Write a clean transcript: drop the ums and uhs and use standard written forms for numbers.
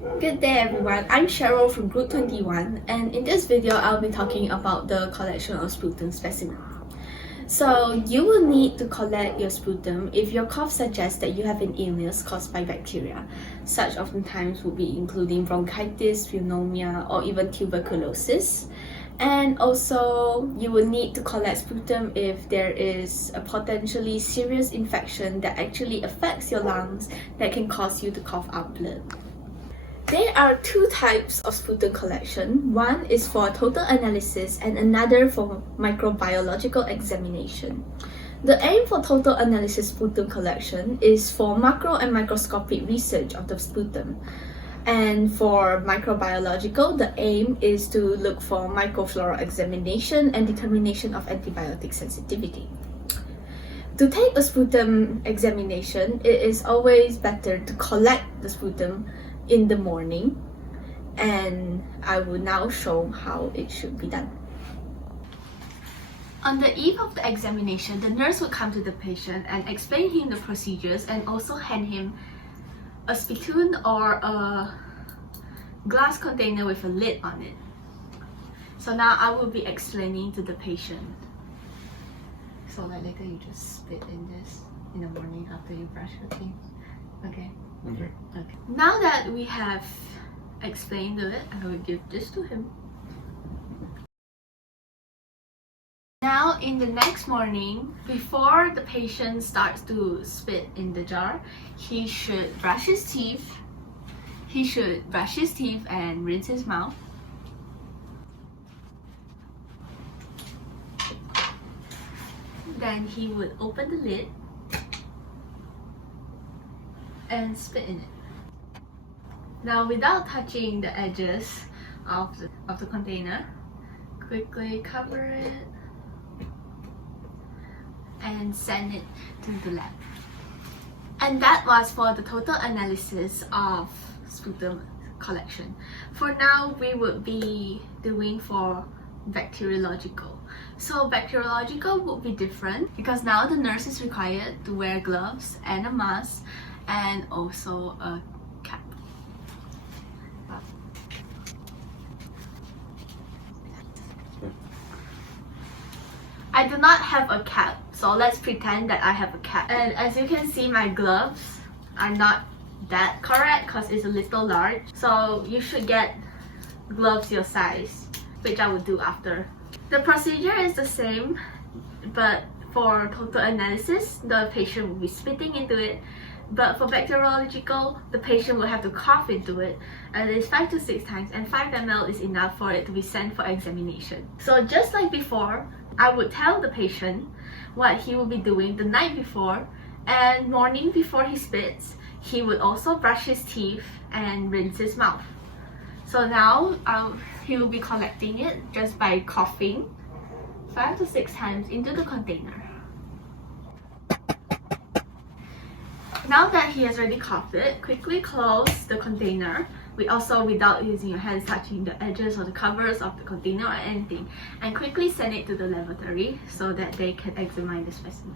Good day everyone, I'm Cheryl from Group 21 and in this video I'll be talking about the collection of sputum specimen. So you will need to collect your sputum if your cough suggests that you have an illness caused by bacteria. Such oftentimes would be including bronchitis, pneumonia or even tuberculosis. And also you will need to collect sputum if there is a potentially serious infection that actually affects your lungs that can cause you to cough out blood. There are two types of sputum collection. One is for total analysis and another for microbiological examination. The aim for total analysis sputum collection is for macro and microscopic research of the sputum. And for microbiological, the aim is to look for microflora examination and determination of antibiotic sensitivity. To take a sputum examination, it is always better to collect the sputum in the morning, and I will now show how it should be done. On the eve of the examination, the nurse would come to the patient and explain him the procedures and also hand him a spittoon or a glass container with a lid on it. So now I will be explaining to the patient. So like later you just spit in this in the morning after you brush your teeth. Okay? Okay. Now that we have explained it, I will give this to him. Now in the next morning, before the patient starts to spit in the jar, he should brush his teeth. He should brush his teeth and rinse his mouth. Then he would open the lid and spit in it. Now without touching the edges of the container, quickly cover it and send it to the lab. And that was for the total analysis of sputum collection. For now, we would be doing for bacteriological. So bacteriological would be different because now the nurse is required to wear gloves and a mask and also a cap. I do not have a cap, so let's pretend that I have a cap. And as you can see, my gloves are not that correct because it's a little large. So you should get gloves your size, which I will do after. The procedure is the same, but for total analysis, the patient will be spitting into it. But for bacteriological, the patient will have to cough into it at least 5 to 6 times, and 5 ml is enough for it to be sent for examination. So just like before, I would tell the patient what he will be doing the night before, and morning before he spits, he would also brush his teeth and rinse his mouth. So now he will be collecting it just by coughing 5 to 6 times into the container. Now that he has already coughed it, quickly close the container. Also without using your hands touching the edges or the covers of the container or anything, and quickly send it to the laboratory so that they can examine the specimen.